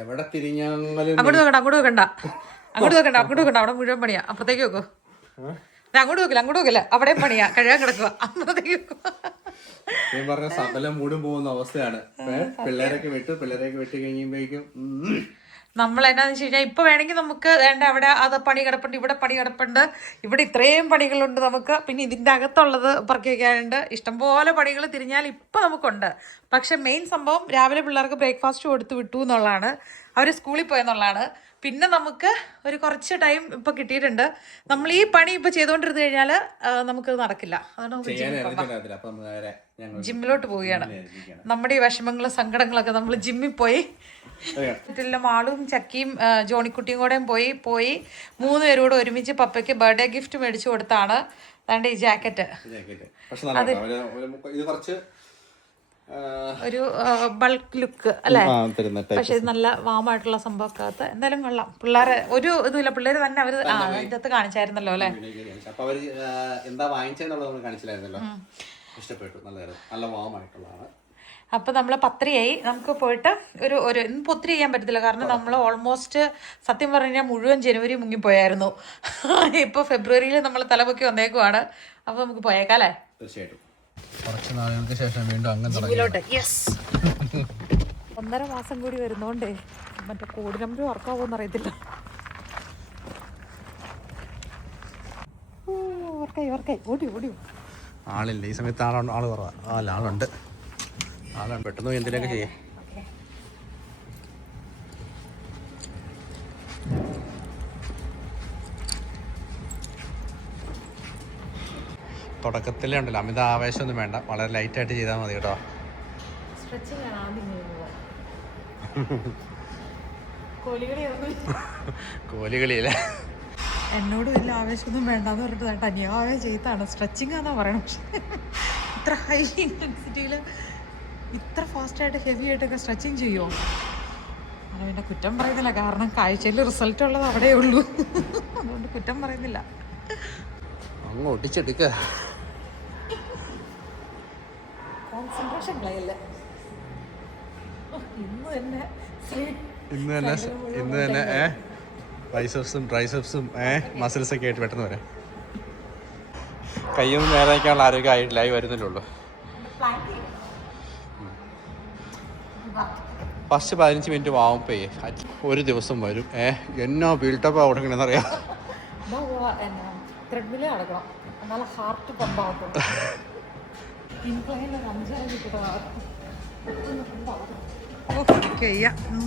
എവിടെ തിരിഞ്ഞാലും അങ്ങോട്ട് വെക്കണ്ട അവിടെ മുഴുവൻ പണിയാ. അപ്പുറത്തേക്ക് വെക്കോ. അങ്ങോട്ട് വെക്കില്ല അവിടെ പണിയാ. കഴുകാൻ കിടക്കുക. അപ്പുറത്തേക്ക് വെക്കോ. പറഞ്ഞ സകലം മൂടും പോകുന്ന അവസ്ഥയാണ്. പിള്ളേരൊക്കെ വെട്ടി കഴിയുമ്പോഴേക്കും നമ്മൾ എന്നാന്ന് വെച്ച് കഴിഞ്ഞാൽ ഇപ്പൊ വേണമെങ്കിൽ നമുക്ക് വേണ്ട അവിടെ അത് പണി കിടപ്പുണ്ട്, ഇവിടെ പണി കിടപ്പുണ്ട്, ഇവിടെ ഇത്രയും പണികളുണ്ട് നമുക്ക്, പിന്നെ ഇതിൻ്റെ അകത്തുള്ളത് പറക്കി വയ്ക്കാനുണ്ട്, ഇഷ്ടംപോലെ പണികൾ തിരിഞ്ഞാൽ ഇപ്പം നമുക്കുണ്ട്. പക്ഷെ മെയിൻ സംഭവം രാവിലെ പിള്ളേർക്ക് ബ്രേക്ക്ഫാസ്റ്റ് കൊടുത്ത് വിട്ടു എന്നുള്ളതാണ്, അവർ സ്കൂളിൽ പോയെന്നുള്ളതാണ്. പിന്നെ നമുക്ക് ഒരു കുറച്ച് ടൈം ഇപ്പം കിട്ടിയിട്ടുണ്ട്. നമ്മൾ ഈ പണി ഇപ്പം ചെയ്തുകൊണ്ടിരുന്ന് കഴിഞ്ഞാൽ നമുക്കത് നടക്കില്ല. അതുകൊണ്ട് ജിമ്മിലോട്ട് പോവുകയാണ്. നമ്മുടെ ഈ വിഷമങ്ങളും സങ്കടങ്ങളൊക്കെ നമ്മൾ ജിമ്മിൽ പോയി മാളും ചക്കിയും ജോണിക്കുട്ടിയും കൂടെയും പോയി 3 പേരും കൂടെ ഒരുമിച്ച് പപ്പയ്ക്ക് ബർത്ത്ഡേ ഗിഫ്റ്റ് മേടിച്ചു കൊടുത്താണ്. അതാണ്ട് ഈ ജാക്കറ്റ്. അത് ഒരു ബൾക്ക് ലുക്ക് അല്ലേ? പക്ഷെ ഇത് നല്ല വാമായിട്ടുള്ള സംഭവമൊക്കെ എന്തായാലും കൊള്ളാം. പിള്ളേരെ ഒരു ഇതുമില്ല, പിള്ളേര് തന്നെ അവര് ഇതിനകത്ത് കാണിച്ചായിരുന്നല്ലോ അല്ലേ? അപ്പോൾ നമ്മൾ 10:30 നമുക്ക് പോയിട്ട് ഒരു ഇന്നിപ്പോൾ ഒത്തിരി ചെയ്യാൻ പറ്റത്തില്ല. കാരണം നമ്മൾ ഓൾമോസ്റ്റ് സത്യം പറഞ്ഞു കഴിഞ്ഞാൽ മുഴുവൻ ജനുവരി മുങ്ങിപ്പോയായിരുന്നു. ഇപ്പോൾ ഫെബ്രുവരിയിൽ നമ്മൾ തലപൊക്കി വന്നേക്കുവാണ്. അപ്പോൾ നമുക്ക് പോയേക്കാല്ലേ? തീർച്ചയായിട്ടും. കുറച്ച് നാളുകൾക്ക് ശേഷം വീണ്ടും ജിമ്മിലോട്ട്. യെസ്. 1.5 മാസം കൂടി വരുന്നോണ്ടേ മറ്റേ കോടി നമ്പർ വർക്കാവുമെന്ന് അറിയത്തില്ല. വർക്കായി ഓടി. ആളില്ല ഈ സമയത്ത്. ആള് കുറവാ. ആളുണ്ട്. പെട്ടെന്ന് എന്തിനൊക്കെ ചെയ്യാം. തുടക്കത്തിലേ ഉണ്ടല്ലോ അമിത ആവേശമൊന്നും വേണ്ട, വളരെ ലൈറ്റായിട്ട് ചെയ്താൽ മതി കേട്ടോ. കോലികളിയല്ലേ? എന്നോട് വലിയ ആവേശമൊന്നും വേണ്ടെന്ന് പറഞ്ഞിട്ട് അന്യായ ചെയ്താണ്. സ്ട്രെച്ചിങ് ആണെന്നാ പറയണം. പക്ഷെ ഇത്ര ഹൈ ഇൻറ്റൻസിറ്റിയിൽ ഇത്ര ഫാസ്റ്റായിട്ട് ഹെവി ആയിട്ടൊക്കെ സ്ട്രെച്ചിങ് ചെയ്യുമോ? അത് പിന്നെ കുറ്റം പറയുന്നില്ല, കാരണം കാഴ്ചയിൽ റിസൾട്ട് ഉള്ളത് അവിടെ ഉള്ളൂ. അതുകൊണ്ട് കുറ്റം പറയുന്നില്ല. അങ്ങ് ഒട്ടിച്ചെടുക്ക. കോൺസെൻട്രേഷൻ കളയല്ലേ. ഇന്ന് തന്നെ ബൈസെപ്സും ട്രൈസെപ്സും മസിൽസ് ഒക്കെ ആയിട്ട് പെട്ടെന്ന് വരാം. കയ്യൊന്നും നേരെ വയ്ക്കാനുള്ള ആരോഗ്യം ആയിട്ടില്ലായി വരുന്നില്ലുള്ളൂ. ഫസ്റ്റ് 15 മിനിറ്റ് ആവുമ്പോ ഒരു ദിവസം വരും. എന്നോ ബിൽഡപ്പ് കൊടുക്കണെന്നറിയാം.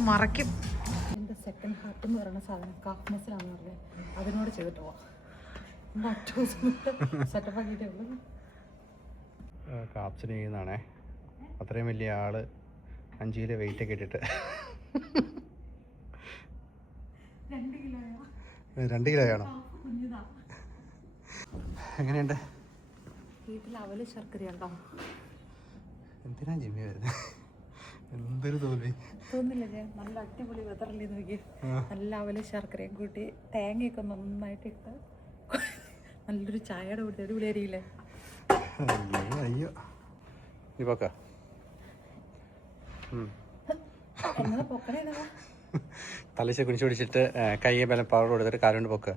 മറയ്ക്കും. എൻ്റെ സെക്കൻഡ് ഹാർട്ട് എന്ന് പറയുന്ന സാധനം കാഫ് മസിലാന്ന് പറഞ്ഞത്, അതിനോട് ചെയ്തിട്ട് പോവാം. സെറ്റപ്പ് ആക്കിയിട്ടേ ഉള്ളൂ. കാപ്സിന് ചെയ്യുന്നതാണേ. അത്രയും വലിയ ആള് 5 കിലോ വെയിറ്റ് ഒക്കെ ഇട്ടിട്ട് 2 കിലോയാണോ? എങ്ങനെയുണ്ട്? വീട്ടിൽ അവല് ശർക്കര ഉണ്ടോ? എന്തിനാ ജിമ്മി വരുന്നത്? എന്തൊരു തോന്നില്ലേ? നല്ല അടിപൊളി വെതറല്ലേ നോക്കി. നല്ല അവല് ശർക്കരയും കൂട്ടി തേങ്ങയൊക്കെ നന്നായിട്ട് ഇട്ട് നല്ലൊരു ചായയുടെ കൂടി അടിപൊളി അരിയില്ലേ? അയ്യോ ഇപ്പൊക്കെ തലശ കുനിച്ചു പിടിച്ചിട്ട് കയ്യെ ബലം പവർ കൊടുത്തിട്ട് കാലുകൊണ്ട് പൊക്കുക.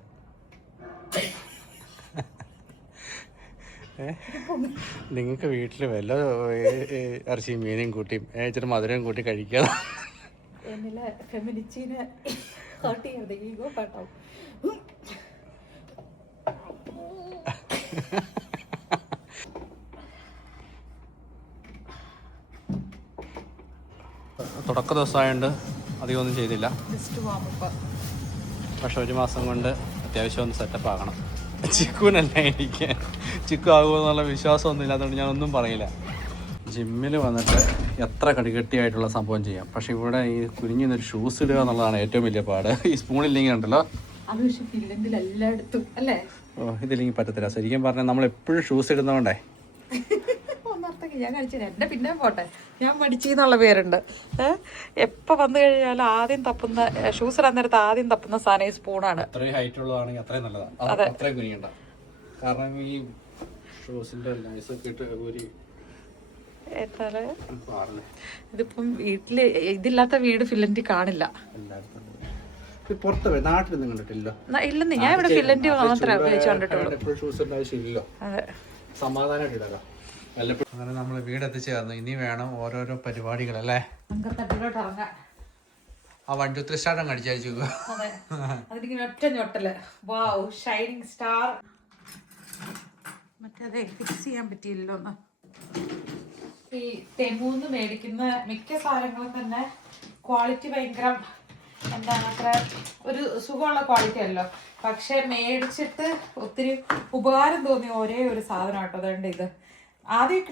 നിങ്ങൾക്ക് വീട്ടിൽ വല്ല ഇറച്ചിയും മീനും കൂട്ടിയും ഇച്ചിരി മധുരം കൂട്ടി കഴിക്കുക. തുടക്ക ദിവസമായതുകൊണ്ട് അധികമൊന്നും ചെയ്തില്ല. പക്ഷെ 1 മാസം കൊണ്ട് അത്യാവശ്യം ഒന്ന് സെറ്റപ്പ് ആകണം. ചിക്കുവിനല്ല എനിക്ക്. ചിക്കു ആകുമെന്നുള്ള വിശ്വാസമൊന്നും ഇല്ലാത്തതുകൊണ്ട് ഞാനൊന്നും പറയില്ല. ജിമ്മിൽ വന്നിട്ട് എത്ര കടികട്ടിയായിട്ടുള്ള സംഭവം ചെയ്യാം, പക്ഷെ ഇവിടെ ഈ കുനിഞ്ഞൊരു ഷൂസ് ഇടുക എന്നുള്ളതാണ് ഏറ്റവും വലിയ പാട്. ഈ സ്പൂണില്ലെങ്കിൽ ഉണ്ടല്ലോ, ഇതില്ലെങ്കിൽ പറ്റത്തില്ല. ശരിക്കും പറഞ്ഞാൽ നമ്മൾ എപ്പോഴും ഷൂസ് ഇടുന്നതുകൊണ്ടേ. ഞാൻ കഴിച്ചില്ല. എൻ്റെ പിന്നെ പോട്ടെ, ഞാൻ മടിച്ചെന്നുള്ള പേരുണ്ട്. എപ്പോൾ വന്നു കഴിഞ്ഞാലും ആദ്യം തപ്പുന്ന ഷൂസ് ഇടാൻ നേരത്ത് ആദ്യം തപ്പുന്ന സാധനം ഈ സ്പൂണാണ്. അത്രയും ഹൈറ്റ് ഉള്ളതാണെങ്കിൽ അത്രയും നല്ലതാണ്. അത്രയും കുനിയണ്ട. കാരണം ഈ ഷൂസിൻ്റെ ലൈസൊക്കെ ഇട്ട് ഒരു എന്താണ് ഇതിപ്പം വീട്ടില് ഇതില്ലാത്ത വീട് ഫില്ലന്റ് കാണില്ല. പുറത്ത് നാട്ടിലൊന്നും കണ്ടിട്ടില്ലോ. ഇല്ലെന്ന്, ഞാൻ ഇവിടെ ഫില്ലന്റ് മാത്രമേ ഉപയോഗിച്ച് കണ്ടിട്ടുള്ളൂ. അതെ, സമാധാനമായിട്ട് ഇടാം. അങ്ങനെ നമ്മൾ വീടെത്തിച്ചേർന്നു. ഇനി വേണം ഓരോരോ പരിപാടികളല്ലേ. ആ 1 2 3 സ്റ്റാർ അങ്ങ് അടിച്ചു. അതെ, അതിങ്ങനെ ഒറ്റ ഞൊട്ടല്. വാവ്, ഷൈനിങ് സ്റ്റാർ. മറ്റേ ഫിക്സ് ചെയ്യാൻ പറ്റിയില്ലല്ലോ ഒന്ന്. ഈ തെമൂന്ന് മേടിക്കുന്ന മിക്ക സാധനങ്ങളും തന്നെ ക്വാളിറ്റി ഭയങ്കര എന്താണ്, അത്ര ഒരു സുഖമുള്ള ക്വാളിറ്റി അല്ലോ. പക്ഷെ മേടിച്ചിട്ട് ഒത്തിരി ഉപകാരം തോന്നിയ ഒരേ ഒരു സാധനം കേട്ടോ. അതുകൊണ്ട് ഇത് ആദ്യമൊക്കെ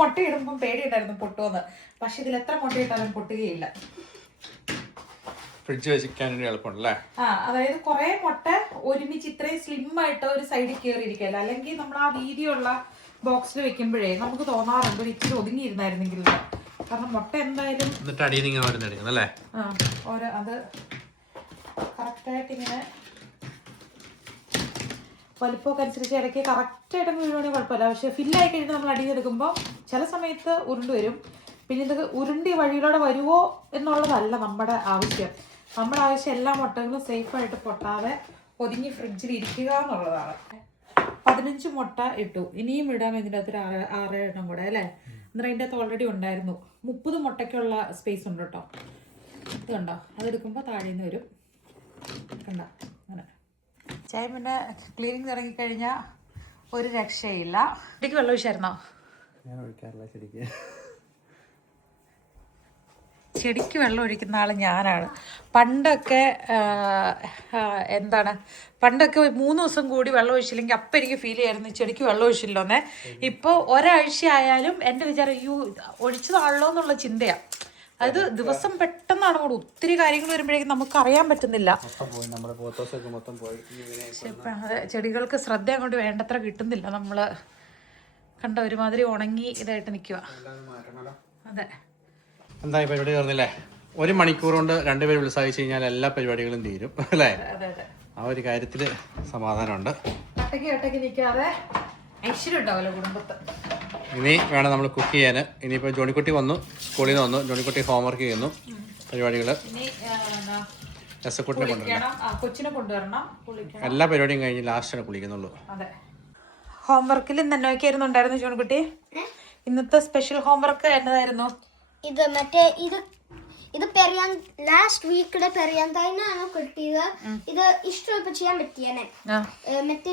മുട്ടയിടുമ്പം പേടിയുണ്ടായിരുന്നു പൊട്ടുമെന്ന്. പക്ഷെ ഇതിൽ എത്ര മുട്ടയിട്ടാലും പൊട്ടുകയില്ല. ഫ്രിഡ്ജ് വെച്ചിരിക്കാൻ എളുപ്പമുണ്ടല്ലേ. അതായത് കുറെ മുട്ട ഒരുമിച്ച് ഇത്രയും സ്ലിം ആയിട്ട് ഒരു സൈഡിൽ കയറിയിരിക്കല്ലോ. അല്ലെങ്കിൽ നമ്മൾ ആ വീതിയുള്ള ബോക്സിൽ വെക്കുമ്പോഴേ നമുക്ക് തോന്നാറുണ്ട് ഒരു ഇച്ചിരി ഒതുങ്ങിയിരുന്നായിരുന്നെങ്കിൽ. കാരണം മുട്ട എന്തായാലും ഓരോ അത് കറക്റ്റായിട്ട് ഇങ്ങനെ വലിപ്പമൊക്കെ അനുസരിച്ച് ഇടയ്ക്ക് കറക്റ്റായിട്ട് വീഴുവാണെങ്കിൽ കുഴപ്പമില്ല. പക്ഷെ ഫില്ലായി കഴിഞ്ഞിട്ട് നമ്മൾ അടിഞ്ഞെടുക്കുമ്പോൾ ചില സമയത്ത് ഉരുണ്ട് വരും. പിന്നെ ഇത് ഉരുണ്ടി വഴിയിലൂടെ വരുമോ എന്നുള്ളതല്ല നമ്മുടെ ആവശ്യം. നമ്മുടെ ആവശ്യം എല്ലാ മുട്ടകളും സേഫായിട്ട് പൊട്ടാതെ ഒതുങ്ങി ഫ്രിഡ്ജിൽ ഇരിക്കുക എന്നുള്ളതാണ്. 15 മുട്ട ഇട്ടു. ഇനിയും ഇടാം ഇതിൻ്റെ അകത്ത് 6 എണ്ണം കൂടെ അല്ലേ. അന്നേരം അതിൻ്റെ അകത്ത് ഓൾറെഡി ഉണ്ടായിരുന്നു. 30 മുട്ടയ്ക്കുള്ള സ്പേസ് ഉണ്ട് കേട്ടോ. ഇത് കണ്ടോ, അതെടുക്കുമ്പോൾ താഴെ നിന്ന് വരും. കണ്ടോ അങ്ങനെ. ചായ പിന്നെ ക്ലീനിങ് തുടങ്ങിക്കഴിഞ്ഞാൽ ഒരു രക്ഷയില്ല. ചെടിക്ക് വെള്ളം ഒഴിച്ചായിരുന്നോ? ഞാൻ ഒഴിക്കാറില്ല ചെടിക്ക്. ചെടിക്ക് വെള്ളം ഒഴിക്കുന്ന ആൾ ഞാനാണ്. പണ്ടൊക്കെ പണ്ടൊക്കെ 3 ദിവസം കൂടി വെള്ളം ഒഴിച്ചില്ലെങ്കിൽ അപ്പം എനിക്ക് ഫീൽ ചെയ്യായിരുന്നു ചെടിക്ക് വെള്ളം ഒഴിച്ചില്ലോന്നേ. ഇപ്പോൾ ഒരാഴ്ച ആയാലും എൻ്റെ വിചാരം ഒഴിച്ചതാണല്ലോ എന്നുള്ള ചിന്തയാണ്. അത് ദിവസം പെട്ടെന്നാണ് കൂടെ ഒത്തിരി കാര്യങ്ങൾ വരുമ്പോഴേക്കും നമുക്ക് അറിയാൻ പറ്റുന്നില്ല. അതെ, ചെടികൾക്ക് ശ്രദ്ധ അങ്ങോട്ട് വേണ്ടത്ര കിട്ടുന്നില്ല. നമ്മൾ കണ്ട ഒരുമാതിരി ഉണങ്ങി ഇതായിട്ട് നിൽക്കുക. അതെ, എന്തായി പരിപാടി തീർന്നില്ലേ? 1 മണിക്കൂർ കൊണ്ട് 2 പേര് ഉത്സാഹിച്ചു കഴിഞ്ഞാൽ എല്ലാ പരിപാടികളും തീരും അല്ലേ. ആ ഒരു കാര്യത്തിൽ സമാധാനമുണ്ട്. ഇനി വേണം നമ്മൾ കുക്ക് ചെയ്യാൻ. ഇനിയിപ്പോൾ ജോണിക്കുട്ടി വന്നു, സ്കൂളിൽ നിന്ന് വന്നു. ജോണിക്കുട്ടി ഹോംവർക്ക് ചെയ്യുന്നു. പരിപാടികൾ രസക്കുട്ടിനെ കൊണ്ടുവരണം. എല്ലാ പരിപാടിയും കഴിഞ്ഞ് ലാസ്റ്റാണ് കുളിക്കുന്നുള്ളൂ. ഹോംവർക്കിൽ ഇന്ന് എന്നൊക്കെയായിരുന്നു ഉണ്ടായിരുന്നു ജോണിക്കുട്ടി? ഇന്നത്തെ സ്പെഷ്യൽ ഹോംവർക്ക് എന്നതായിരുന്നു? ഇത് ലാസ്റ്റ് വീക്കിടെ പെരിയാന്തായിനാണ് കിട്ടിയത്. ഇത് ഇഷ്ടം ചെയ്യാൻ പറ്റിയാനെ. മറ്റേ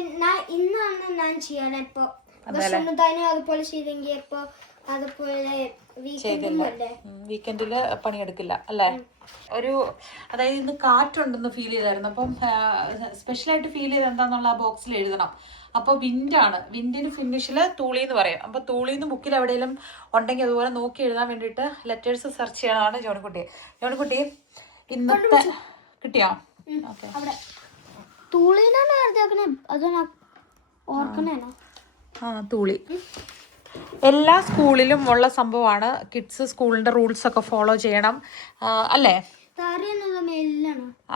ഇന്നാണ് ഞാൻ ചെയ്യാൻ. ഇപ്പൊ അതുപോലെ ചെയ്തെങ്കിൽ ഇപ്പൊ അതുപോലെ വീക്കെൻഡില് പണിയെടുക്കില്ല അല്ലേ? അതായത് ഇന്ന് കാറ്റുണ്ടെന്ന് ഫീൽ ചെയ്തായിരുന്നു. അപ്പം സ്പെഷ്യലായിട്ട് ഫീൽ ചെയ്ത് എന്താന്നുള്ള ആ ബോക്സിൽ എഴുതണം. അപ്പോൾ വിൻഡാണ്. വിൻഡിന് ഫിനിഷിൽ തൂളി എന്ന് പറയും. അപ്പോൾ തൂളിന്ന് ബുക്കിൽ എവിടെയെങ്കിലും ഉണ്ടെങ്കിൽ അതുപോലെ നോക്കി എഴുതാൻ വേണ്ടിയിട്ട് ലെറ്റേഴ്സ് സെർച്ച് ചെയ്യണതാണ് ജോണിക്കുട്ടി. ജോണിക്കുട്ടി ഇന്നത്തെ കിട്ടിയോ? തൂളി എല്ലാ സ്കൂളിലും ഉള്ള സംഭവമാണ്. കിഡ്സ് സ്കൂളിൻ്റെ റൂൾസ് ഒക്കെ ഫോളോ ചെയ്യണം അല്ലേ?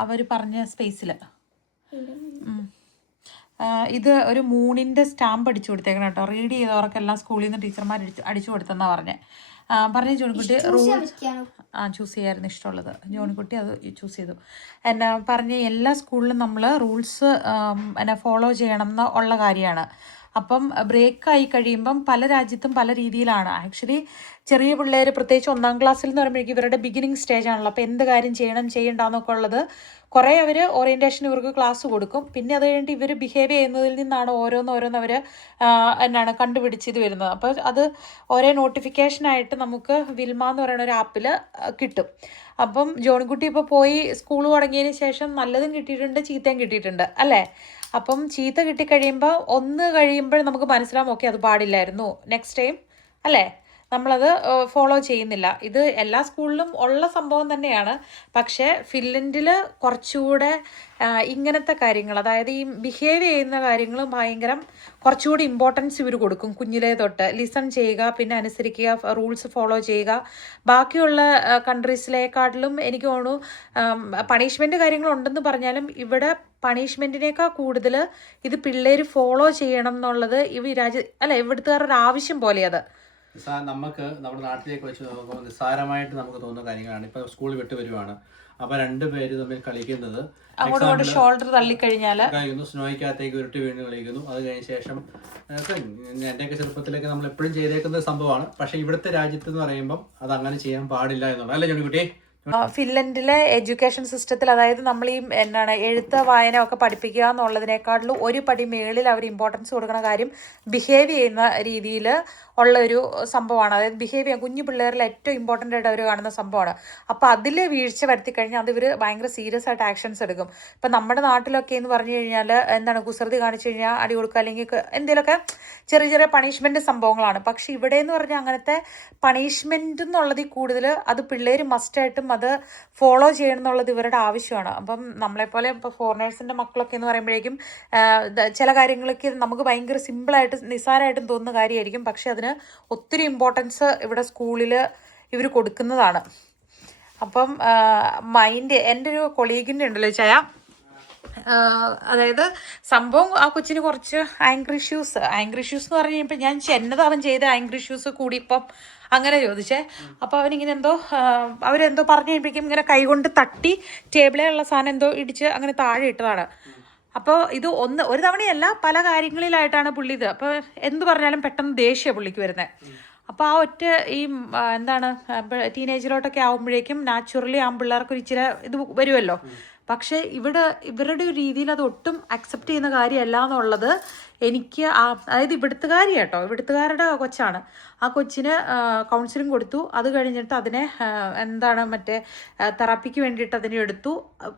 അവർ പറഞ്ഞ സ്പേസിൽ ഇത് ഒരു മൂണിൻ്റെ സ്റ്റാമ്പ് അടിച്ചു കൊടുത്തേക്കണം കേട്ടോ. റീഡ് ചെയ്തവർക്കെല്ലാം സ്കൂളിൽ നിന്ന് ടീച്ചർമാർ അടിച്ചു കൊടുത്തെന്നാണ് പറഞ്ഞ ജോണിക്കുട്ടി റൂൾ ചൂസ് ചെയ്യായിരുന്നു ഇഷ്ടമുള്ളത്. ജോണിക്കുട്ടി അത് ചൂസ് ചെയ്തു. പറഞ്ഞ എല്ലാ സ്കൂളിലും നമ്മൾ റൂൾസ് ഫോളോ ചെയ്യണം എന്ന് ഉള്ള കാര്യമാണ്. അപ്പം ബ്രേക്കായി കഴിയുമ്പം പല രാജ്യത്തും പല രീതിയിലാണ്. ആക്ച്വലി ചെറിയ പിള്ളേർ പ്രത്യേകിച്ച് 1ാം ക്ലാസ്സിൽ എന്ന് പറയുമ്പോഴേക്കും ഇവരുടെ ബിഗിനിങ് സ്റ്റേജ് ആണല്ലോ. അപ്പോൾ എന്ത് കാര്യം ചെയ്യണ്ടെന്നൊക്കെ ഉള്ളത് കുറേ അവർ ഓറിയൻറ്റേഷൻ ഇവർക്ക് ക്ലാസ് കൊടുക്കും. പിന്നെ അത് കഴിഞ്ഞിട്ട് ഇവർ ബിഹേവ് ചെയ്യുന്നതിൽ നിന്നാണ് ഓരോന്നവർ കണ്ടുപിടിച്ചത് വരുന്നത്. അപ്പോൾ അത് ഒരേ നോട്ടിഫിക്കേഷനായിട്ട് നമുക്ക് വിൽമ എന്ന് പറയുന്ന ഒരു ആപ്പിൽ കിട്ടും. അപ്പം ജോണിക്കുട്ടി ഇപ്പോൾ പോയി സ്കൂൾ തുടങ്ങിയതിന് ശേഷം നല്ലതും കിട്ടിയിട്ടുണ്ട്, ചീത്തയും കിട്ടിയിട്ടുണ്ട് അല്ലേ? അപ്പം ചീത്ത കിട്ടിക്കഴിയുമ്പോൾ കഴിയുമ്പോൾ നമുക്ക് മനസ്സിലാവും ഓക്കെ അത് പാടില്ലായിരുന്നു, നെക്സ്റ്റ് ടൈം അല്ലേ നമ്മളത് ഫോളോ ചെയ്യുന്നില്ല. ഇത് എല്ലാ സ്കൂളിലും ഉള്ള സംഭവം തന്നെയാണ്. പക്ഷേ ഫിൻലൻഡിൽ കുറച്ചുകൂടെ ഇങ്ങനത്തെ കാര്യങ്ങൾ, അതായത് ഈ ബിഹേവ് ചെയ്യുന്ന കാര്യങ്ങൾ കുറച്ചുകൂടി ഇമ്പോർട്ടൻസ് ഇവർ കൊടുക്കും. കുഞ്ഞിലേ തൊട്ട് ലിസൺ ചെയ്യുക, പിന്നെ അനുസരിക്കുക, റൂൾസ് ഫോളോ ചെയ്യുക. ബാക്കിയുള്ള കൺട്രീസിലേക്കാട്ടിലും എനിക്ക് തോന്നുന്നു പണിഷ്മെൻറ്റ് കാര്യങ്ങളുണ്ടെന്ന് പറഞ്ഞാലും ഇവിടെ പണിഷ്മെൻറ്റിനേക്കാൾ കൂടുതൽ ഇത് പിള്ളേർ ഫോളോ ചെയ്യണം എന്നുള്ളത് ഇവിടുത്തുകാരുടെ ആവശ്യം പോലെ അത് നമുക്ക് നമ്മുടെ നാട്ടിലേക്ക് വെച്ച് നോക്കുമ്പോൾ നിസ്സാരമായിട്ട് നമുക്ക് തോന്നുന്ന കാര്യങ്ങളാണ്. ഇപ്പൊ സ്കൂൾ വിട്ട് വരുവാണ്, അപ്പൊ രണ്ടുപേര് തമ്മിൽ കളിക്കുന്നത് ഷോൾഡർ തള്ളിക്കഴിഞ്ഞാൽ സ്നോയ്ക്കകത്തേക്ക് ഉരുട്ടി വീണ് കളിക്കുന്നു. അത് കഴിഞ്ഞ ശേഷം എന്റെയൊക്കെ ചെറുപ്പത്തിലൊക്കെ നമ്മൾ എപ്പോഴും ചെയ്തേക്കുന്ന സംഭവമാണ്. പക്ഷെ ഇവിടുത്തെ രാജ്യത്ത് എന്ന് പറയുമ്പോൾ അത് അങ്ങനെ ചെയ്യാൻ പാടില്ല എന്നുള്ളത് അല്ലേ ജോണിക്കുട്ടി? ഫിൻലൻഡിലെ എഡ്യൂക്കേഷൻ സിസ്റ്റത്തിൽ, അതായത് നമ്മൾ ഈ എന്താണ് എഴുത്ത് വായന ഒക്കെ പഠിപ്പിക്കുക എന്നുള്ളതിനേക്കാളും ഒരു പടി മേളിൽ അവർ ഇമ്പോർട്ടൻസ് കൊടുക്കുന്ന കാര്യം ബിഹേവ് ചെയ്യുന്ന രീതിയിൽ ഉള്ള ഒരു സംഭവമാണ്. അതായത് ബിഹേവ് ചെയ്യാൻ കുഞ്ഞു പിള്ളേരിൽ ഏറ്റവും ഇമ്പോർട്ടൻ്റ് ആയിട്ട് അവർ കാണുന്ന സംഭവമാണ്. അപ്പോൾ അതിൽ വീഴ്ച വരുത്തി കഴിഞ്ഞാൽ അത് ഇവർ ഭയങ്കര സീരിയസ് ആയിട്ട് ആക്ഷൻസ് എടുക്കും. ഇപ്പം നമ്മുടെ നാട്ടിലൊക്കെ എന്ന് പറഞ്ഞു കഴിഞ്ഞാൽ എന്താണ് കുസൃതി കാണിച്ചു കഴിഞ്ഞാൽ അടി കൊടുക്കുക, അല്ലെങ്കിൽ എന്തെങ്കിലുമൊക്കെ ചെറിയ ചെറിയ പണിഷ്മെൻറ്റ് സംഭവങ്ങളാണ്. പക്ഷെ ഇവിടെ എന്ന് പറഞ്ഞാൽ അങ്ങനത്തെ പണിഷ്മെൻറ്റ് എന്നുള്ളതിൽ കൂടുതൽ അത് പിള്ളേർ മസ്റ്റായിട്ടും അത് ഫോളോ ചെയ്യണം എന്നുള്ളത് ഇവരുടെ ആവശ്യമാണ്. അപ്പം നമ്മളെപ്പോലെ ഇപ്പോൾ ഫോറിനേഴ്സിൻ്റെ മക്കളൊക്കെ എന്ന് പറയുമ്പോഴേക്കും ചില കാര്യങ്ങളൊക്കെ നമുക്ക് ഭയങ്കര സിമ്പിളായിട്ട് നിസ്സാരമായിട്ടും തോന്നുന്ന കാര്യമായിരിക്കും. പക്ഷെ അതിന് ഒത്തിരി ഇമ്പോർട്ടൻസ് ഇവിടെ സ്കൂളിൽ ഇവർ കൊടുക്കുന്നതാണ്. അപ്പം എൻ്റെ ഒരു കൊളീഗിൻ്റെ ഉണ്ടല്ലോ ചായ, അതായത് സംഭവം ആ കൊച്ചിന് കുറച്ച് ആംഗ്രി ഇഷ്യൂസ് എന്ന് പറഞ്ഞു കഴിഞ്ഞപ്പോൾ ഞാൻ ചെന്നത് അവൻ ചെയ്ത ആംഗ്രി ഇഷ്യൂസ് കൂടി ഇപ്പം അങ്ങനെ ചോദിച്ചേ. അപ്പോൾ അവനിങ്ങനെ അവരെന്തോ പറഞ്ഞു കഴിയുമ്പോഴേക്കും ഇങ്ങനെ കൈകൊണ്ട് തട്ടി ടേബിളിലുള്ള സാധനം എന്തോ ഇടിച്ച് അങ്ങനെ താഴെ ഇട്ടതാണ്. അപ്പോൾ ഇത് ഒരു തവണയല്ല, പല കാര്യങ്ങളിലായിട്ടാണ് പുള്ളി ഇത്. അപ്പോൾ എന്ത് പറഞ്ഞാലും പെട്ടെന്ന് ദേഷ്യം പുള്ളിക്ക് വരുന്നത്. അപ്പോൾ ആ ഒറ്റ ഈ എന്താണ് ടീനേജിലോട്ടൊക്കെ ആകുമ്പോഴേക്കും നാച്ചുറലി ആ പിള്ളേർക്ക് ഇച്ചിരി ഇത് വരുമല്ലോ. പക്ഷേ ഇവരുടെ ഒരു രീതിയിൽ അത് ഒട്ടും അക്സെപ്റ്റ് ചെയ്യുന്ന കാര്യമല്ല എന്നുള്ളത് എനിക്ക് അതായത് ഇവിടുത്തുകാരുടെ കൊച്ചാണ്. ആ കൊച്ചിന് കൗൺസിലിംഗ് കൊടുത്തു. അത് കഴിഞ്ഞിട്ട് അതിനെ മറ്റേ തെറാപ്പിക്ക് വേണ്ടിയിട്ട് അതിനെ എടുത്തു.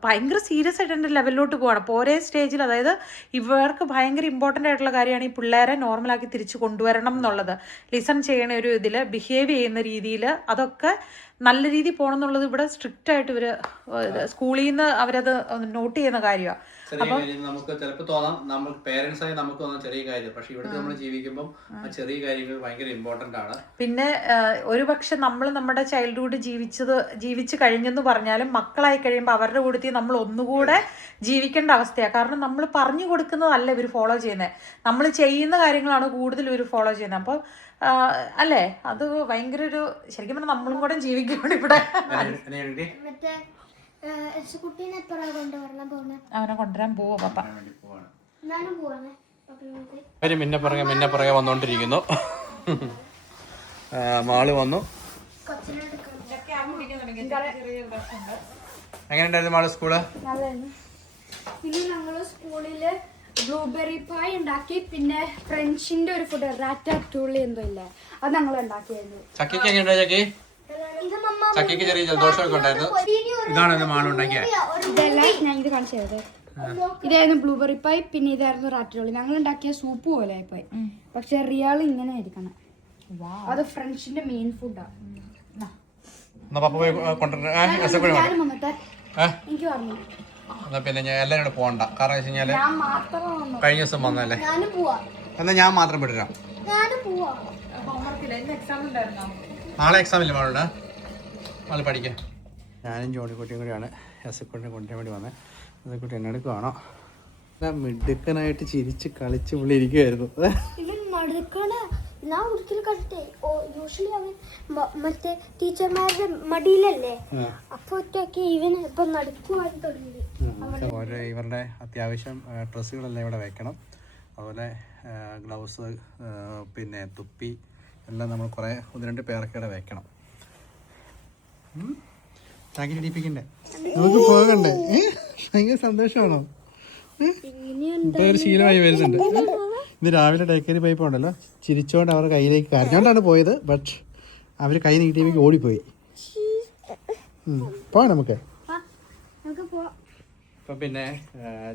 ഭയങ്കര സീരിയസ് ആയിട്ട് എൻ്റെ ലെവലിലോട്ട് പോവാണ്. അപ്പോൾ ഒരേ സ്റ്റേജിൽ, അതായത് ഇവർക്ക് ഭയങ്കര ഇമ്പോർട്ടൻ്റ് ആയിട്ടുള്ള കാര്യമാണ് ഈ പിള്ളേരെ നോർമലാക്കി തിരിച്ചു കൊണ്ടുവരണം എന്നുള്ളത്. ലിസൺ ചെയ്യണ ഒരു ഇതിൽ ബിഹേവ് ചെയ്യുന്ന രീതിയിൽ അതൊക്കെ നല്ല രീതിയിൽ പോകണം എന്നുള്ളത് ഇവിടെ സ്ട്രിക്റ്റ് ആയിട്ട് ഇവർ സ്കൂളിൽ നിന്ന് അവരത് നോട്ട് ചെയ്യുന്ന കാര്യമാണ്. നമുക്ക് ചിലപ്പോൾ തോന്നാം നമ്മൾ പേരൻസ് ആയി നമുക്ക് തോന്നാം ചെറിയ കാര്യം, പക്ഷെ ഇവിടെ നമ്മൾ ജീവിക്കുമ്പോൾ ആ ചെറിയ കാര്യങ്ങൾ ഭയങ്കര ഇമ്പോർട്ടന്റ് ആണ്. പിന്നെ ഒരു പക്ഷെ നമ്മൾ നമ്മുടെ ചൈൽഡ്ഹുഡ് ജീവിച്ചു കഴിഞ്ഞെന്ന് പറഞ്ഞാലും മക്കളായി കഴിയുമ്പോൾ അവരുടെ കൂട്ടത്തിൽ നമ്മൾ ഒന്നുകൂടെ ജീവിക്കേണ്ട അവസ്ഥയാണ്. കാരണം നമ്മൾ പറഞ്ഞു കൊടുക്കുന്നതല്ല ഇവർ ഫോളോ ചെയ്യുന്നത്, നമ്മൾ ചെയ്യുന്ന കാര്യങ്ങളാണ് കൂടുതൽ ഇവർ ഫോളോ ചെയ്യുന്നത്. അപ്പോൾ അല്ലേ, അത് ഭയങ്കര ഒരു ശരിക്കും പറഞ്ഞാൽ നമ്മളും കൂടെ ജീവിക്കണം ഇവിടെ. അവനെ കൊണ്ടുവരാൻ പോവാ പപ്പ. മിന്നെ പുറകെ വന്നോണ്ടിരിക്കുന്നു. മാള് വന്നു. എങ്ങനെയുണ്ടായിരുന്നു മാള് സ്കൂള്? പിന്നെ ഞങ്ങള് സ്കൂളില് ബ്ലൂബെറി പായ് ഉണ്ടാക്കി. പിന്നെ ഫ്രഞ്ചിന്റെ ഒരു ഫുഡ് റാറ്റാറ്റൂളി എന്തോ ഇല്ലേ, അത് ഞങ്ങൾ ഉണ്ടാക്കിയായിരുന്നു. ചക്കിക്ക് എങ്ങനെയുണ്ടായി? ചക്കിക്ക് ചെറിയ ജലദോഷമൊക്കെ ഉണ്ടായിരുന്നു. ഇതാണ് മാള് ഉണ്ടാക്കിയത്. ഞാൻ ഇത് കാണിച്ചു തരുന്നത്. ഇതായിരുന്നു ബ്ലൂബെറി പായ്, പിന്നെ ഇതായിരുന്നു റാറ്റാറ്റൂളി. ഞങ്ങൾ ഉണ്ടാക്കിയ സൂപ്പ് പോലെ ആയിപ്പോയി, പക്ഷെ റിയൽ ഇങ്ങനെ ആയിരിക്കണം. അത് ഫ്രഞ്ചിന്റെ മെയിൻ ഫുഡാണ്. എനിക്ക് പറഞ്ഞു പിന്നെ ഞാൻ എല്ലാവരും പോകണ്ട, കാരണം വെച്ച് കഴിഞ്ഞാല് കഴിഞ്ഞ ദിവസം വന്നല്ലേ. എന്നാ ഞാൻ മാത്രം വിടാം. നാളെ എക്സാം ഇല്ല മാളുടെ, നാളെ പഠിക്കാം. ഞാനും ജോണിക്കുട്ടിയും കൂടിയാണ് എസക്കുട്ടിനെ കൊണ്ടുവരാൻ വേണ്ടി വന്നത്. എസക്കുട്ടി എന്നെ എടുക്കുകയാണോ? മിടുക്കനായിട്ട് ചിരിച്ച് കളിച്ച് പുള്ളി ഇരിക്കുമായിരുന്നു. ഞാൻ ഒരിക്കലും കണ്ടിട്ടേ യൂഷ്വലി അവൻ മറ്റേ ടീച്ചർമാരുടെ മടിയിലല്ലേ, അപ്പൊ ഒറ്റയ്ക്ക് ഇവൻ ഇപ്പൊ നടക്കുവാൻ തുടങ്ങി. ഇവരുടെ അത്യാവശ്യം ഡ്രസ്സുകളെല്ലാം ഇവിടെ വെക്കണം. അതുപോലെ ഗ്ലൗസ്, പിന്നെ തുപ്പി എല്ലാം നമ്മൾ കുറേ 1-2 പേരൊക്കെ ഇവിടെ വെക്കണം. ചാക്കിടിപ്പിക്കണ്ടേ, നമുക്ക് പോകണ്ടേ? ഭയങ്കര സന്തോഷമാണോ? ഇപ്പൊ ഒരു ശീലമായി വരുന്നുണ്ട്. ഇന്ന് രാവിലെ ഡേക്കറി പൈപ്പ് ഉണ്ടല്ലോ, ചിരിച്ചോണ്ട് അവരുടെ കയ്യിലേക്ക് കരഞ്ഞോണ്ടാണ് പോയത്. ബട്ട് അവർ കൈ നീട്ടിയപ്പോൾ ഓടിപ്പോയി. പോവാം നമുക്ക്. ഇപ്പം പിന്നെ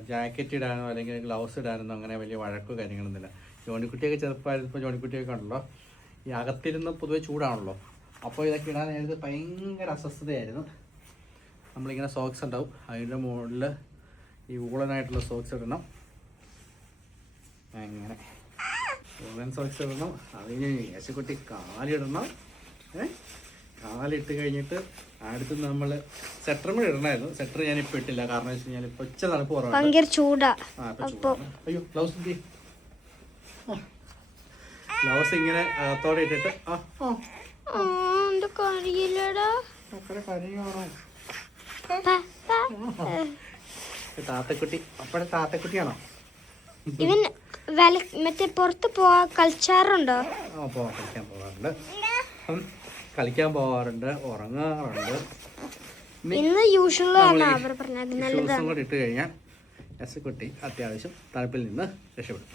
ജാക്കറ്റ് ഇടാനോ അല്ലെങ്കിൽ ഗ്ലൗസ് ഇടാനോ അങ്ങനെ വലിയ വഴക്കോ കാര്യങ്ങളൊന്നുമില്ല. ജോണിക്കുട്ടിയൊക്കെ ചെറുപ്പമായിരുന്നപ്പോൾ ജോണിക്കുട്ടിയൊക്കെ ഉണ്ടല്ലോ, ഈ അകത്തിരുന്ന് പൊതുവെ ചൂടാണല്ലോ, അപ്പോൾ ഇതൊക്കെ ഇടാനായിട്ട് ഭയങ്കര അസ്വസ്ഥതയായിരുന്നു. നമ്മളിങ്ങനെ സോക്സ് ഉണ്ടാവും, അതിൻ്റെ മുകളിൽ ഈ ഊളനായിട്ടുള്ള സോക്സ് ഇടണം. അങ്ങനെ ഊളൻ സോക്സ് ഇടണം. അതിന് യേശുക്കുട്ടി കാലിടണം. കാലിട്ട് കഴിഞ്ഞിട്ട് അടുത്ത് നമ്മൾ സെറ്റർ കൂടെ ഇടണമായിരുന്നു. സെറ്റർ ഞാനിപ്പോൾ ഇട്ടില്ല, കാരണം വെച്ച് കഴിഞ്ഞാൽ ഇപ്പോൾ ഉച്ച തണുപ്പ് കുറവാണ്. അയ്യോ ഗ്ലൗസ് ഗ്ലൗസ് ഇങ്ങനെ അകത്തോടെ ഇട്ടിട്ട് അറിയില്ലടാ താത്തക്കുട്ടി അപ്പഴേ താത്തക്കുട്ടിയാണോ? ഇവൻ മറ്റേ പുറത്ത് പോവാ കളിച്ചാറുണ്ടോ? കളിക്കാൻ പോവാറുണ്ട്, ഉറങ്ങാറുണ്ട്. ഇന്ന് യൂഷ്വലും കൂടെ ഇട്ട് കഴിഞ്ഞാൽ എസ്കുട്ടി അത്യാവശ്യം തണുപ്പിൽ നിന്ന് രക്ഷപ്പെടും.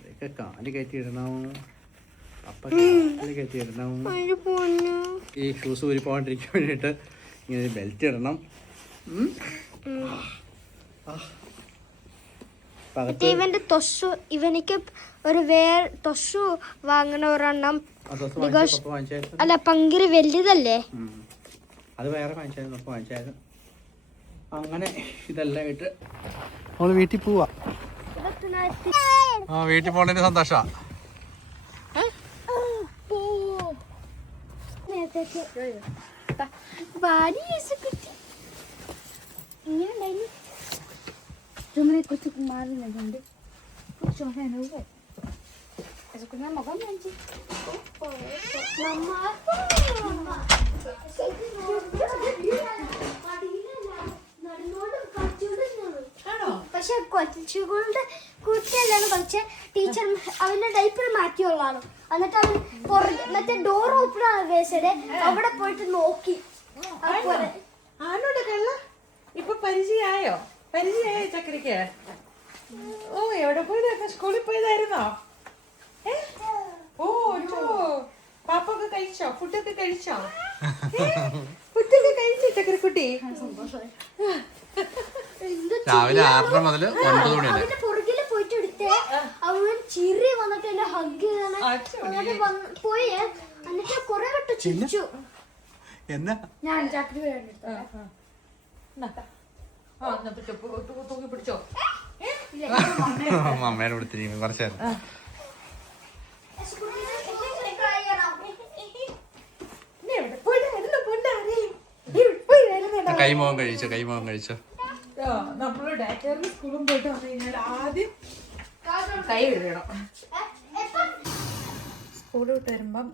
ഇതൊക്കെ കാല് കയറ്റിയിടണം, അപ്പ കാല് കയറ്റിയിടണം. ഈ ഷൂസ് ഊരി പോകാണ്ടിരിക്കാൻ വേണ്ടിയിട്ട് ഇങ്ങനെ ബെൽറ്റ് ഇടണം. ഇവന്റെ തൊസു ഇവനിക്ക് ഒരു തൊസു വാങ്ങണ ഒരെണ്ണം. അല്ല ഭയങ്കര വലുതല്ലേ, അത് വേറെ വാങ്ങിച്ചായിരുന്നു. അങ്ങനെ ഇതെല്ലാം ഇട്ട് നമ്മള് വീട്ടിൽ പോവാ. വീട്ടിൽ പോണതിന് സന്തോഷാ. കുറച്ച് മാറുന്നുണ്ട് മുഖം പക്ഷെ കൊച്ചുകളുടെ കുട്ടിയല്ലാണ് കളിച്ച് ടീച്ചർ അവന്റെ ഡൈപ്പർ മാറ്റിയുള്ളതാണ്. എന്നിട്ട് അവൻ മറ്റേ ഡോർ ഓപ്പൺ ആണ് വേസയുടെ അവിടെ പോയിട്ട് നോക്കി. ആനോട് കള്ള ഇപ്പൊ പരിചയമായോ ചക്കരക്ക്? ഓ എവിടെ പോയതായിരുന്നു? സ്കൂളിൽ പോയതായിരുന്നോ? ഓ പാപ്പൊക്കെ കഴിച്ചോ? ഫുഡൊക്കെ കഴിച്ചോ? ഫുഡൊക്കെ കഴിച്ചോ ചക്കരക്കുട്ടി? രാവിലെ 6:30 മുതൽ 9 മണി വരെ പുറകില് പോയിട്ട് എടുത്തേ. അവൻ ചിരി വന്നിട്ട് എന്നെ ഹഗ് പോയി. എന്നിട്ട് കുറെ വട്ടം ചിരിച്ചു. എന്നാ ഞാൻ ചാക്കരി തൂക്കി പിടിച്ചോ? അമ്മയുടെ കൊടുത്തിരിക്കും കുറച്ചേരം. കൈമുഖം കഴിച്ചോ? നമ്മള് ഡാറ്ററിൽ സ്കൂളും പോയിട്ട് വന്നു കഴിഞ്ഞാൽ ആദ്യം കൈ കഴുകണം. സ്കൂൾ വിട്ട് വരുമ്പം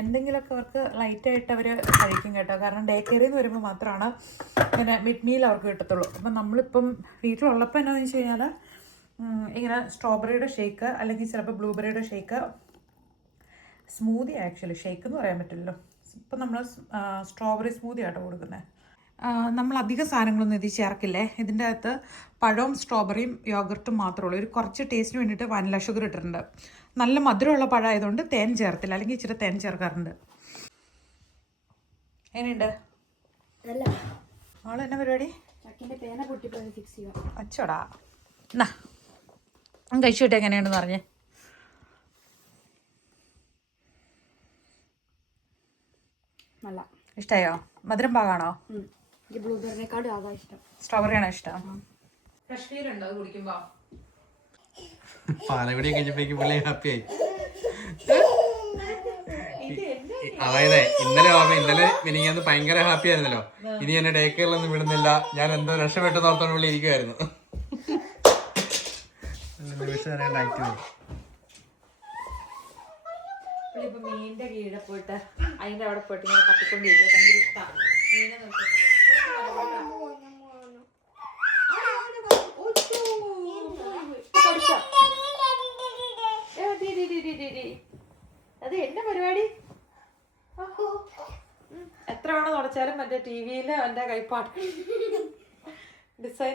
എന്തെങ്കിലുമൊക്കെ അവർക്ക് ലൈറ്റായിട്ട് അവർ കഴിക്കും കേട്ടോ. കാരണം ഡേ കെയറിൽ നിന്ന് വരുമ്പോൾ മാത്രമാണ് ഇങ്ങനെ മിഡ് മീൽ അവർക്ക് കിട്ടത്തുള്ളൂ. അപ്പം നമ്മളിപ്പം വീട്ടിലുള്ളപ്പോൾ എന്നാന്ന് വെച്ച് കഴിഞ്ഞാൽ ഇങ്ങനെ സ്ട്രോബെറിയുടെ ഷേക്ക് അല്ലെങ്കിൽ ചിലപ്പോൾ ബ്ലൂബെറിയുടെ ഷേക്ക്, സ്മൂതി ആക്ച്വലി ഷേക്ക് എന്ന് പറയാൻ പറ്റില്ലല്ലോ. ഇപ്പം നമ്മൾ സ്ട്രോബെറി സ്മൂതി ആട്ടോ കൊടുക്കുന്നത്. നമ്മൾ അധികം സാധനങ്ങളൊന്നും ഇതിൽ ചേർക്കില്ലേ. ഇതിൻ്റെ അകത്ത് പഴവും സ്ട്രോബെറിയും യോഗർട്ടും മാത്രമേ ഉള്ളൂ. ഒരു കുറച്ച് ടേസ്റ്റിന് വേണ്ടിയിട്ട് വനില ഷുഗർ ഇട്ടിട്ടുണ്ട്. നല്ല മധുരമുള്ള പഴമായതുകൊണ്ട് തേൻ ചേർത്തില്ല, അല്ലെങ്കിൽ ഇച്ചിരി തേൻ ചേർക്കാറുണ്ട്. എങ്ങനെയുണ്ട് ആള്? എന്നാ പരിപാടി? അച്ചോടാ എന്നാ കഴിച്ചിട്ട് എങ്ങനെയുണ്ടെന്ന് പറഞ്ഞേ. ഇഷ്ടമായോ? മധുരം പാകാണോ? സ്ട്രോബെറിയാണോ ഇഷ്ടം? കശ്മീരുണ്ടോ അത് കുടിക്കുമ്പോ? പാലകുടി കഴിഞ്ഞപ്പോഴേക്കും പുള്ളി ഹാപ്പിയായി. അതായത് ഇന്നലെ മിനിങ്ങാന്ന് ഭയങ്കര ഹാപ്പി ആയിരുന്നല്ലോ. ഇനി എന്നെ ഡേ കെയറിലൊന്നും വിടുന്നില്ല, ഞാൻ എന്തോ രക്ഷപ്പെട്ടു നോക്കാൻ പുള്ളി ഇരിക്കുവായിരുന്നു. ഇപ്പൊ മീനിന്റെ കീഴെ പോയിട്ട് അതിന്റെ അവിടെ പോയിട്ട് ഇങ്ങനെ തപ്പിക്കൊണ്ടിരിക്കുക. ഭയങ്കര ഇഷ്ടമാണ് മീനെ നോക്കിയിട്ട്. അത് എന്നെ പരിപാടി. എത്ര വേണം തുടച്ചാലും മറ്റേ ടിവിയില് എന്റെ കൈപ്പാട് ഡിസൈൻ.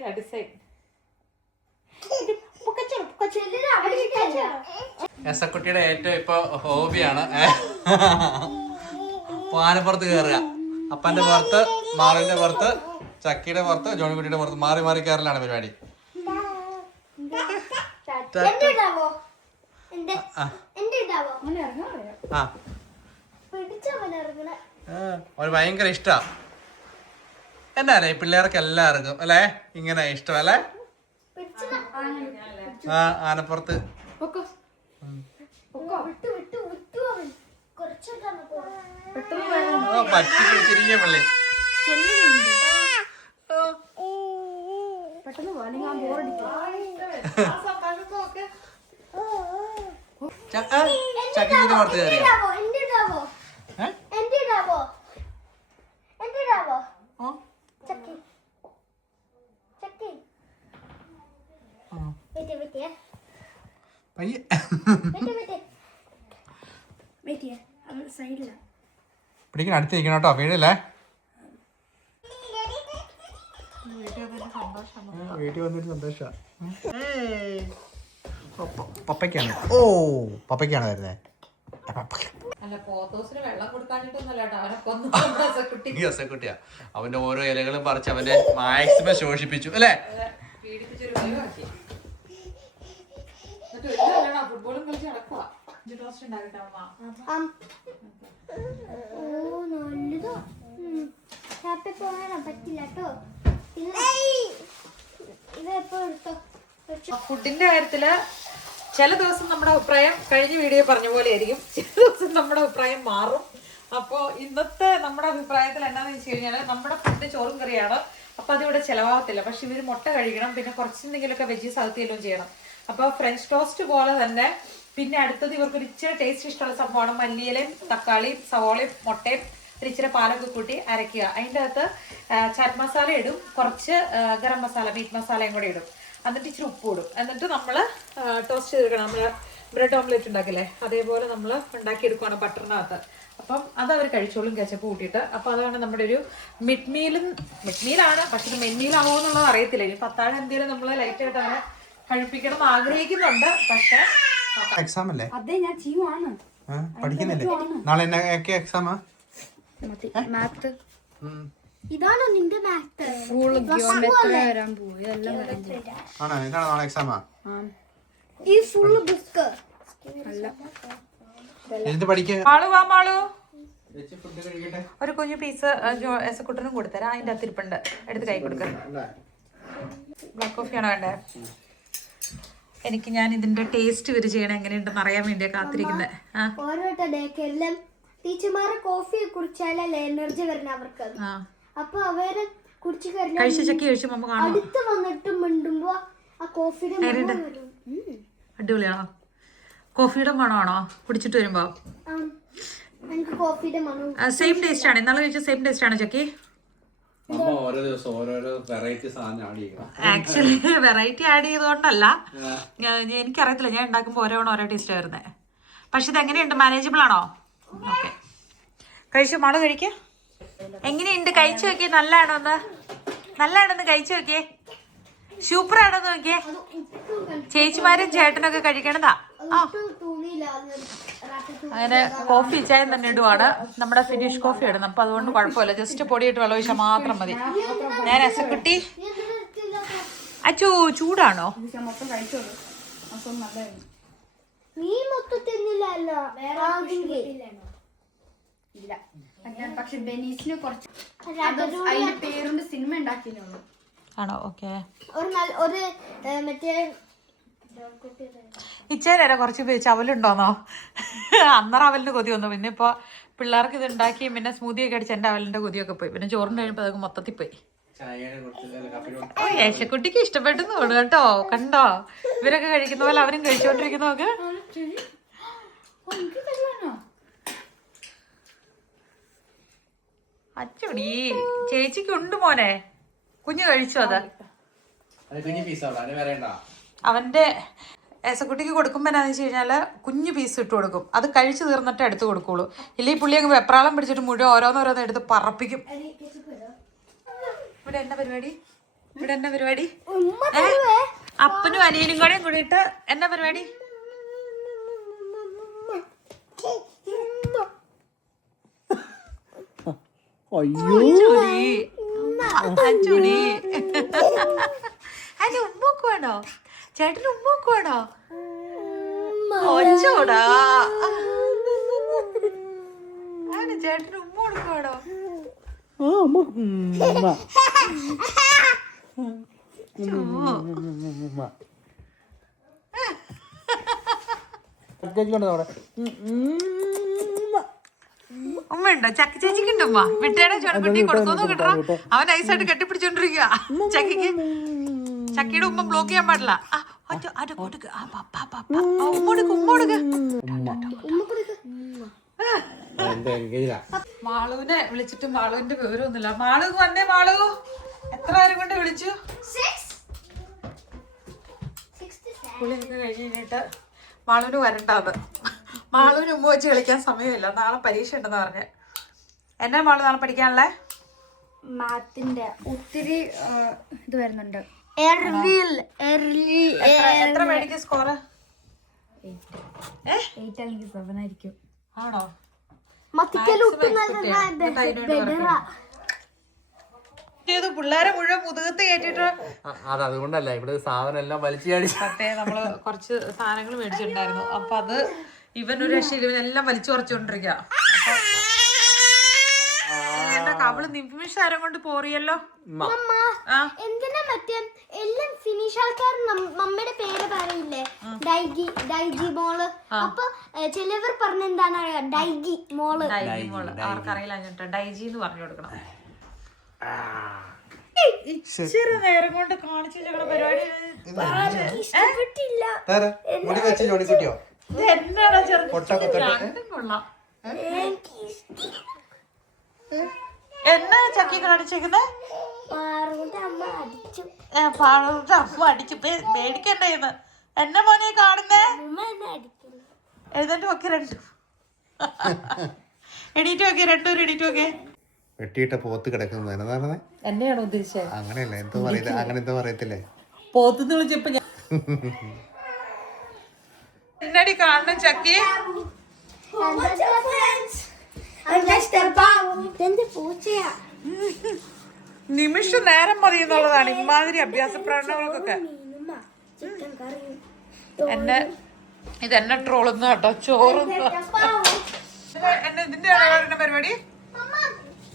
എസക്കുട്ടിയുടെ ഏറ്റവും ഇപ്പൊ ഹോബിയാണ് പാനപ്പുറത്ത് കയറുക. അപ്പന്റെ പുറത്ത്, മാളിന്റെ പുറത്ത്, ചക്കിയുടെ പുറത്ത്, ജോണിക്കുട്ടിയുടെ പുറത്ത് മാറി മാറി കയറലാണ് പരിപാടി. ഒരു ഭയങ്കര ഇഷ്ടാ. എന്നാ ഈ പിള്ളേർക്ക് എല്ലാവർക്കും അല്ലേ ഇങ്ങനെ ഇഷ്ടം അല്ലേ? ആനപ്പുറത്ത് പറ്റി പിടിച്ചിരിക്കുക പള്ളി. ചക്കിന്റെ പുറത്ത് കയറിയ പയ്യെ പിടിക്കണം, അടുത്തിരിക്കണം കേട്ടോ, വീടില്ലേ. വീട്ടിൽ വന്നിട്ട് സന്തോഷം. പപ്പയ്ക്കാണ്. ഓ പപ്പയ്ക്കാണ് വരുന്നത്. കുട്ടിയാ അവന്റെ ഓരോ ഇലകളും പറിച്ച് അവന്റെ മാക്സിമം ശോഷിപ്പിച്ചു അല്ലേ. ഫുട്ബോളും കളിച്ച് നടക്കുക. ഫുഡിന്റെ കാര്യത്തില് ചില ദിവസം നമ്മുടെ അഭിപ്രായം കഴിഞ്ഞ വീഡിയോ പറഞ്ഞ പോലെ ആയിരിക്കും, ചില ദിവസം നമ്മുടെ അഭിപ്രായം മാറും. അപ്പോൾ ഇന്നത്തെ നമ്മുടെ അഭിപ്രായത്തിൽ എന്താണെന്ന് വെച്ച് കഴിഞ്ഞാൽ നമ്മുടെ ഫുഡ് ചോറും കറിയാണ്. അപ്പോൾ അതിവിടെ ചിലവാകത്തില്ല. പക്ഷെ ഇവർ മുട്ട കഴിക്കണം, പിന്നെ കുറച്ചെന്തെങ്കിലുമൊക്കെ വെജീസ് അകത്തിയെല്ലാം ചെയ്യണം. അപ്പോൾ ഫ്രഞ്ച് ടോസ്റ്റ് പോലെ തന്നെ പിന്നെ അടുത്തത് ഇവർക്ക് ഒരു ഇച്ചിരി ടേസ്റ്റ് ഇഷ്ടമുള്ള സംഭവമാണ് മല്ലിയിലയും തക്കാളിയും സവോളയും മുട്ടയും ഒരു ഇച്ചിരി പാലൊക്കെ കൂട്ടി അരയ്ക്കുക. അതിൻ്റെ അകത്ത് ചാറ്റ് മസാല ഇടും, കുറച്ച് ഗരം മസാല മീറ്റ് മസാലയും കൂടെ ഇടും, എന്നിട്ട് ഇച്ചിരി ഉപ്പ് ഇടും. എന്നിട്ട് നമ്മൾ ടോസ്റ്റ് ചെയ്തെടുക്കണം. നമ്മൾ ബ്രെഡ് ഓംലെറ്റ് ഉണ്ടാക്കില്ലേ അതേപോലെ നമ്മൾ ഉണ്ടാക്കിയെടുക്കുകയാണ് ബട്ടറിനകത്ത്. അപ്പം അത് അവർ കഴിച്ചോളും കെച്ചപ്പ് കൂട്ടിയിട്ട്. അപ്പോൾ അതാണ് നമ്മുടെ ഒരു മിഡ് മീലാണ്. പക്ഷെ ഇത് മെയിൻ മീലാവോ എന്നുള്ളത് അറിയത്തില്ല. ഇനി പത്താഴം എന്തെങ്കിലും നമ്മൾ ലൈറ്റായിട്ട് അങ്ങനെ കഴിപ്പിക്കണം എന്ന് ആഗ്രഹിക്കുന്നുണ്ട്. പക്ഷെ എക്സാം അല്ലേ? അതെ ഞാൻ ചെയ്യുവാണ്. പഠിക്കുന്നില്ലേ? നാളെ എന്നൊക്കെ എക്സാമാ? മാത്ത്. ഇതാണോ നിന്റെ മാത്ത്? വരാൻ പോയി ആണോ? ഇതാണ് നാളെ എക്സാമാ? ഈ ഫുള്ള് ബുക്ക് ഒരു കുഞ്ഞു പീസ് എസക്കുട്ടനും കൊടുത്തരാം. അതിന്റെ അത്തിരിപ്പുണ്ട്, എടുത്ത് കൈ കൊടുക്ക. ബ്ലാക്ക് കോഫിയാണോ വേണ്ടേ? എനിക്ക് ഞാൻ ഇതിന്റെ ടേസ്റ്റ് ഇവര് ചെയ്യണം എങ്ങനെയുണ്ടെന്ന് അറിയാൻ വേണ്ടിയാ കാത്തിരിക്കുന്നത്. ഓരോട്ടോ ഡേക്കെല്ലാം ടീച്ചർമാരെ കോഫി കുടിച്ചാലല്ലേ എനർജി വരുന്ന അവർക്ക്. അപ്പൊ അവരെ കുടിച്ചു കഴിച്ചു മമ്മ കാണാം. അടുത്ത് വന്നിട്ട് മിണ്ടുമ്പോ ആ കോഫിയുടെ മണം വരും. അടിപൊളിയാണോ? കോഫിയുടെ മണമാണോ കുടിച്ചിട്ട് വരുമ്പോ? എനിക്ക് കോഫിയുടെ മണം സെയിം ടേസ്റ്റ് ആണ്. ഇന്നാളെ കഴിച്ച സെയിം ടേസ്റ്റ് ആണോ ചക്കി? ഓരോ ദിവസം ഓരോരോ വെറൈറ്റി സാധനം ആഡ് ചെയ്യണം. ആക്ച്വലി വെറൈറ്റി ആഡ് ചെയ്തുകൊണ്ടല്ല, എനിക്കറിയത്തില്ല, ഞാൻ ഉണ്ടാക്കുമ്പോൾ ഓരോ ടേസ്റ്റ് വരുന്നത്. പക്ഷെ ഇത് എങ്ങനെയുണ്ട്? മാനേജബിൾ ആണോ? ഓക്കെ, കഴിച്ചു മാള് കഴിക്ക. എങ്ങനെയുണ്ട്? കഴിച്ചു നോക്കിയേ. നല്ലതാണോന്ന് കഴിച്ചു നോക്കിയേ. സൂപ്പർ ആണോന്ന് നോക്കിയേ. ചേച്ചിമാരും ചേട്ടനൊക്കെ കഴിക്കണതാ. അങ്ങനെ കോഫി ചായ തന്നെ ഇടുവാണ്. നമ്മുടെ ഫിനിഷ് കോഫി ഇടുന്നു. അപ്പൊ അതുകൊണ്ട് കുഴപ്പമില്ല, ജസ്റ്റ് പൊടിയിട്ട് വെള്ളം ഒഴിച്ചാൽ മാത്രം മതി. ഞാൻ എസക്കുട്ടി അച്ചോ ചൂടാണോ? നീ മൊത്തത്തില്ല. പക്ഷെ ബെനീസിന് കുറച്ച് അതിന്റെ പേരുണ്ട് സിനിമ ഉണ്ടാക്കിയുള്ളൂ. ആണോ? ഓക്കെ. ഒരു മറ്റേ ഇച്ചേരെ കുറച്ച് ചവലുണ്ടോന്നോ? അന്നേരം അവലിന്റെ കൊതി വന്നു. പിന്നെ ഇപ്പൊ പിള്ളേർക്ക് ഇത് ഉണ്ടാക്കി പിന്നെ സ്മൂതി ഒക്കെ അടിച്ച് എന്റെ അവലിന്റെ കൊതിയൊക്കെ പോയി. പിന്നെ ചോറിന് കഴിയുമ്പോ അതൊക്കെ മൊത്തത്തിൽ പോയി. യേശക്കുട്ടിക്ക് ഇഷ്ടപ്പെട്ടു തോന്നു കേട്ടോ. കണ്ടോ ഇവരൊക്കെ കഴിക്കുന്ന പോലെ അവരും കഴിച്ചോണ്ടിരിക്കുന്നതൊക്കെ. അച്ചോടി ചേച്ചിക്ക് ഉണ്ട് മോനെ. കുഞ്ഞു കഴിച്ചോ? അത് അവന്റെ ഏസക്കുട്ടിക്ക് കൊടുക്കുമ്പോൾ എന്നാന്ന് വെച്ച് കഴിഞ്ഞാല് കുഞ്ഞു പീസ് ഇട്ട് കൊടുക്കും. അത് കഴിച്ചു തീർന്നിട്ട് എടുത്ത് കൊടുക്കുള്ളൂ. ഇല്ലെങ്കിൽ പുള്ളി അങ്ങ് വെപ്രാളം പിടിച്ചിട്ട് മുഴുവൻ ഓരോന്നോരോന്ന് എടുത്ത് പറപ്പിക്കും. ഇവിടെ എന്നാ പരിപാടി? അപ്പനും അനിയനും കൂടെയും കൂടിയിട്ട് എന്നാ പരിപാടി? അച്ചൂടി അതിന് ഉമ്മക്ക് വേണോ? ചേട്ടന് ഉമ്മക്ക് വേണോ? ഒച്ചോടാ അതിന് ചേട്ടന് ഉമ്മ കൊടുക്കുവാണോ? ഉമ്മയുണ്ടോ? ചക്കി ചേച്ചിക്കുണ്ട് ഉമ്മ. വിട്ടേടെ ചുണക്കുട്ടി കൊടുത്തോന്ന് കിട്ടാ. അവൻ നൈസായിട്ട് കെട്ടിപ്പിടിച്ചോണ്ടിരിക്കുക. ചക്കിയുടെ ഉമ്മ ബ്ലോക്ക് ചെയ്യാൻ പാടില്ല. മാളുവിനെ വിളിച്ചിട്ട് മാളുവിന്റെ വിവരമൊന്നുമില്ല. മാളു വന്നേ, മാളു എത്ര നേരം കൊണ്ട് വിളിച്ചു? കുളിയൊക്കെ കഴിഞ്ഞ് കഴിഞ്ഞിട്ട് മാളുവിന് വരണ്ടാന്ന്. മാളുവിന് ഉമ്മ വെച്ച് കളിക്കാൻ സമയമില്ല, നാളെ പരീക്ഷ ഉണ്ടെന്ന് പറഞ്ഞ്. എന്നാ മാളു നാളെ പഠിക്കാനല്ലേ? മാത്തിന്റെ ഒത്തിരി ഇത് വരുന്നുണ്ട്. എത്ര മേടിക്കും സ്കോർ? 8 അല്ലെങ്കിൽ 7 ആയിരിക്കും. ആണോ? പിള്ളേരെ മുഴുവൻ മുതുകത്ത് കയറ്റിട്ട് അതുകൊണ്ടല്ല ഇവിടെ സാധനം എല്ലാം വലിച്ചു ചാടി. സത്യം നമ്മള് കുറച്ച് സാധനങ്ങൾ മേടിച്ചിട്ടുണ്ടായിരുന്നു. അപ്പൊ അത് ഇവനൊരു രക്ഷയില്ല, ഇവനെല്ലാം വലിച്ചു കുറച്ചുകൊണ്ടിരിക്കുക. അവള് നിമിഷം കൊണ്ട് പോറിയല്ലോ. എന്തിനാ മറ്റേ എല്ലാം ഫിനിഷ് ആൾക്കാർ മമ്മയുടെ പേര് പറയില്ലേ, ഡൈജി മോള്. അപ്പൊ ചിലവർ പറഞ്ഞെന്താണ് ഡൈഗി മോള്. ആർക്കറിയില്ല, ഡൈജി എന്ന് പറഞ്ഞു കൊടുക്കണം. ഇച്ചിരി നേരം കൊണ്ട് കാണിച്ചു പരിപാടി എന്നാടാ ചെറുപ്പം കൊള്ളാം. എന്നാ ചക്കി കാണിച്ചേക്കുന്നേ? അമ്മ അടിച്ചു മേടിക്കണ്ടേന്ന്. എന്നെ മോനെ കാണുന്നേ? എഴുന്നേറ്റ് നോക്കി രണ്ടും എണീറ്റ് നോക്കി, രണ്ടും എണീറ്റ് നോക്കേ. വെട്ടിയിട്ട പോത്ത് കിടക്കുന്നത് എന്നെയാണോ ഉദ്ദേശിച്ചത്? അങ്ങനെയല്ല, എന്തോ പറയില്ല, അങ്ങനെ എന്തോ പറയത്തില്ലേ, പോത്തുന്ന് വിളിച്ചപ്പോ ഞാൻ എന്നടി കാണുന്ന ചക്കി. നിമിഷം നേരം മതി എന്നുള്ളതാണ് ഇമാതിരി അഭ്യാസ പ്രകടനങ്ങൾക്കൊക്കെ. ഇതെന്നെ ട്രോളുന്ന കേട്ടോ, ചോറുന്ന എന്നെ ഇതിന്റെ ഇടയിലെ പരിപാടി.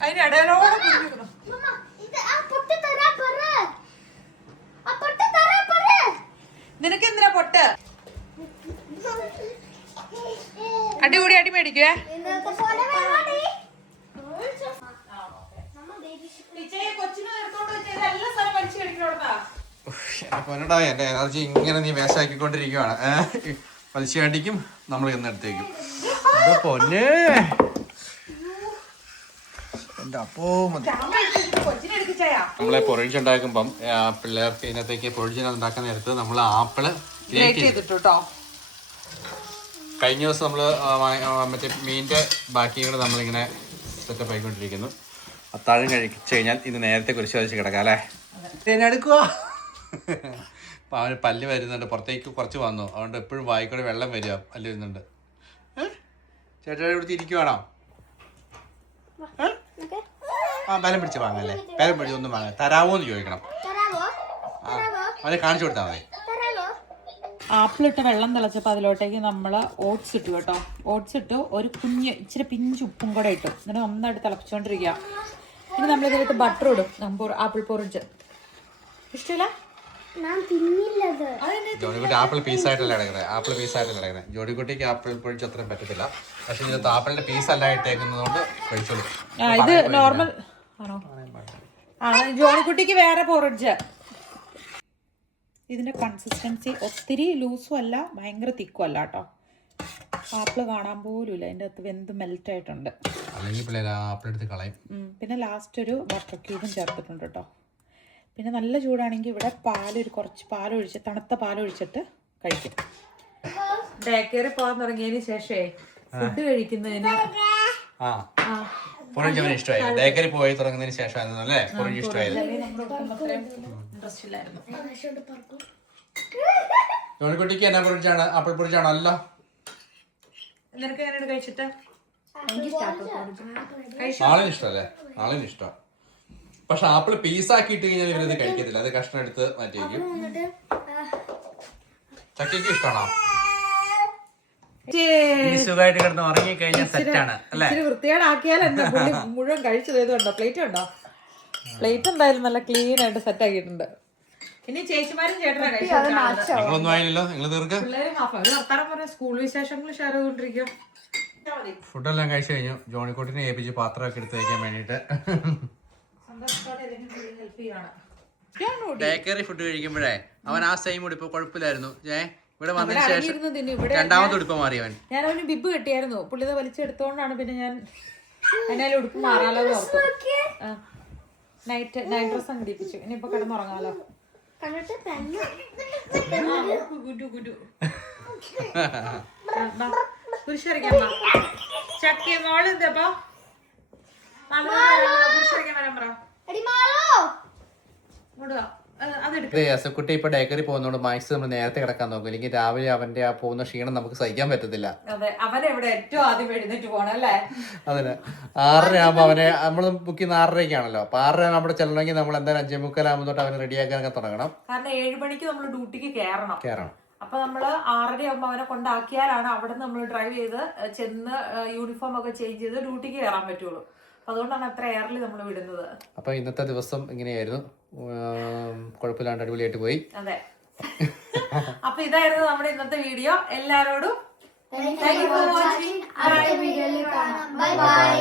അതിന് ഇടയിലോടെ നിനക്ക് എന്തിനാ പൊട്ട്? അടികൂടി അടി മേടിക്കുവേ. എന്റെ എനർജി ഇങ്ങനെ നീ വേസ്റ്റാക്കിക്കൊണ്ടിരിക്കുവാണ്. വലിച്ചു കാട്ടിക്കും നമ്മൾ ഇന്നെടുത്തേക്കും. പൊന്നെ എന്റെ അപ്പോ നമ്മളെ പൊറിഞ്ച് ഉണ്ടാക്കുമ്പം പിള്ളേർക്ക് ഇതിനകത്തേക്ക് പൊറിഞ്ചിന് ഉണ്ടാക്കാൻ നേരത്ത് നമ്മൾ ആപ്പിള് ചെയ്തിട്ടോ. കഴിഞ്ഞ ദിവസം നമ്മൾ മറ്റേ മീനിന്റെ ബാക്കിയും നമ്മളിങ്ങനെ സെറ്റപ്പ് ആയിക്കൊണ്ടിരിക്കുന്നു. അത്താഴം കഴിച്ചു കഴിഞ്ഞാൽ ഇന്ന് നേരത്തെ കുരിശ് വരച്ച് കിടക്കാം അല്ലേ? എടുക്കുക. അപ്പം അവന് പല്ല് വരുന്നുണ്ട്, പുറത്തേക്ക് കുറച്ച് വന്നു, അതുകൊണ്ട് എപ്പോഴും വായിക്കൂടെ വെള്ളം വരിക, പല്ല് വരുന്നുണ്ട്. ചേട്ടാ ഇവിടുത്തെ ഇരിക്കുവാണോ? ബലം പിടിച്ച് വാങ്ങല്ലേ, ബലം പിടിച്ച് ഒന്നും വാങ്ങാം, തരാമോ എന്ന് ചോദിക്കണം. അവനെ കാണിച്ചു കൊടുത്താൽ മതി. ആപ്പിളിട്ട് വെള്ളം തിളച്ചപ്പോൾ അതിലോട്ടേക്ക് നമ്മൾ ഓട്സ് ഇട്ടു കേട്ടോ. ഓട്സ് ഇട്ടു, ഒരു കുഞ്ഞ് ഇച്ചിരി പിഞ്ച് ഉപ്പും കൂടെ ഇട്ടു. എന്നിട്ട് നന്നായിട്ട് തിളപ്പിച്ചുകൊണ്ടിരിക്കുക. ഇനി നമ്മളിതിലിട്ട് ബട്ടർ ഇടും. ആപ്പിൾ പൊറിഞ്ച് ഇഷ്ടമില്ല? ജോണിക്കുട്ടി ആപ്പിൾ പീസായിട്ടല്ല കിടക്കുന്നത്, ആപ്പിൾ പീസായിട്ടല്ല കിടക്കുന്നത്. ജോണിക്കുട്ടിക്ക് ആപ്പിൾ പൊഴിച്ച് അത്രയും പറ്റത്തില്ല. പക്ഷെ ഇതിനകത്ത് ആപ്പിളിന്റെ പീസല്ല ഇട്ടേക്കുന്നതുകൊണ്ട് കഴിച്ചോളൂ. ഇത് നോർമൽ ആണോ? ജോണിക്കുട്ടിക്ക് വേറെ പൊറിഞ്ച്. ഇതിന്റെ കൺസിസ്റ്റൻസി ഒത്തിരി ലൂസും അല്ല, ഭയങ്കര തിക്കും അല്ല കേട്ടോ. ആപ്പിള് കാണാൻ പോലും ഇല്ല, അതിൻ്റെ അകത്ത് വെന്ത് മെൽറ്റ് ആയിട്ടുണ്ട്. പിന്നെ ലാസ്റ്റ് ഒരു ബട്ടർ ക്യൂബും ചേർത്തിട്ടുണ്ട് കേട്ടോ. പിന്നെ നല്ല ചൂടാണെങ്കിൽ ഇവിടെ കുറച്ച് പാലൊഴിച്ച്, തണുത്ത പാലൊഴിച്ചിട്ട് കഴിക്കും. ഡേ കെയറിൽ പോകാൻ തുടങ്ങിയതിന് ശേഷമേ ഫുഡ് കഴിക്കുന്നതിന് ബേക്കറി പോയി തുടങ്ങുന്നതിന് ശേഷം ഇൻട്രസ്റ്റ് ഇല്ലായിരുന്നു. ജോണിക്കുട്ടിക്ക് എന്നാ പൊറിച്ചാണ്? ആപ്പിൾ പൊറിച്ചാണോ? അല്ല, നിനക്ക് എങ്ങനെയാണ് കഴിച്ചിട്ട്? ആളിന് ഇഷ്ടമല്ലേ? ആളിന് ഇഷ്ടം. പക്ഷെ ആപ്പിൾ പീസാക്കി ഇട്ട് കഴിഞ്ഞാൽ ഇവരിത് കഴിക്കത്തില്ല, അത് കഷ്ണം എടുത്ത് മാറ്റി വയ്ക്കും. ചക്കയ്ക്ക് ഇഷ്ടമാണോ? സുഖമായിട്ട് കിടന്ന് ഉറങ്ങി കഴിഞ്ഞാൽ സെറ്റാണ് അല്ലേ? വൃത്തികേടാക്കിയാൽ എന്താ, മുഴുവൻ കഴിച്ചത് ഏതുണ്ടോ? പ്ലേറ്റ് ഉണ്ടോ? പ്ലേറ്റ് എന്തായാലും നല്ല ക്ലീൻ ആയിട്ട് സെറ്റ് ആക്കിയിട്ടുണ്ട്. ഇനി ചേച്ചിമാരും ചേട്ടനാണ് നിങ്ങളൊന്നും ആയില്ലല്ലോ, നിങ്ങൾ തീർക്ക്. വർത്താനം പറഞ്ഞ സ്കൂൾ വിശേഷങ്ങൾ ഷെയർ ചെയ്തോണ്ടിരിക്കും. ഫുഡെല്ലാം കഴിച്ചു കഴിഞ്ഞു. ജോണിക്കുട്ടിനെ ഏൽപ്പിച്ച് പാത്രമൊക്കെ എടുത്ത് വയ്ക്കാൻ വേണ്ടിയിട്ട്. ബേക്കറി ഫുഡ് കഴിക്കുമ്പോഴേ അവൻ ആ സെയിം ഉടുപ്പ് കുഴപ്പമില്ലായിരുന്നു. ഇവിടെ വന്നതിന് ശേഷം അടങ്ങിയിരുന്ന് തിന്നു. ഇവിടെ രണ്ടാമത്തെ ഉടുപ്പ് മാറി അവൻ. ഞാൻ അവന് ബിബ് കെട്ടിയായിരുന്നു, പുള്ളിത് വലിച്ചെടുത്തോണ്ടാണ് പിന്നെ ഞാൻ അതിനാലും ഉടുപ്പ് മാറാലോ ഓർത്തു. നൈറ്റ് ഡ്രസ് സംഘടിപ്പിച്ചു. ഇനിയിപ്പൊ കിടന്നുറങ്ങാലോ. കുരിശരിക്കാൻ ചക്കി മോള് എന്തപ്പോ കുരിശരിക്കാൻ വരാൻ പറ. യസക്കുട്ടി ഇപ്പൊ ഡേക്കറി പോകുന്നോണ്ട് മാക്സിമം നമ്മൾ നേരത്തെ കിടക്കാൻ നോക്കും, അല്ലെങ്കിൽ രാവിലെ അവന്റെ ആ പോകുന്ന ക്ഷീണം നമുക്ക് സഹിക്കാൻ പറ്റത്തില്ല. അതെ, അവനെവിടെ ഏറ്റവും ആദ്യം എഴുന്നേറ്റ് പോണല്ലേ. അതിന് 6:30 ആകുമ്പോ അവനെ നമ്മൾ ബുക്ക് ചെയ്യുന്ന 6:30-ക്കാണല്ലോ. അപ്പൊ 6:30 അവിടെ ചെല്ലണമെങ്കിൽ നമ്മൾ എന്തായാലും 5:45 തൊട്ട് അവനെ റെഡിയാക്കാനൊക്കെ തുടങ്ങണം. കാരണം 7 മണിക്ക് നമ്മൾ ഡ്യൂട്ടിക്ക് കയറണം. അപ്പൊ നമ്മള് 6:30 ആകുമ്പോ അവനെ കൊണ്ടാക്കിയാലാണ് അവിടെ നമ്മൾ ഡ്രൈവ് ചെയ്ത് ചെന്ന് യൂണിഫോം ഒക്കെ ചേഞ്ച് ചെയ്ത് ഡ്യൂട്ടിക്ക് കയറാൻ പറ്റുള്ളൂ. അപ്പൊ അതുകൊണ്ടാണ് അത്ര എയർലി നമ്മൾ വിടുന്നത്. അപ്പൊ ഇന്നത്തെ ദിവസം ഇങ്ങനെയായിരുന്നു, കുഴപ്പമില്ലാണ്ട് അടിപൊളിയായിട്ട് പോയി. അതെ. അപ്പൊ ഇതായിരുന്നു നമ്മുടെ ഇന്നത്തെ വീഡിയോ. എല്ലാരോടും ബൈ ബൈ.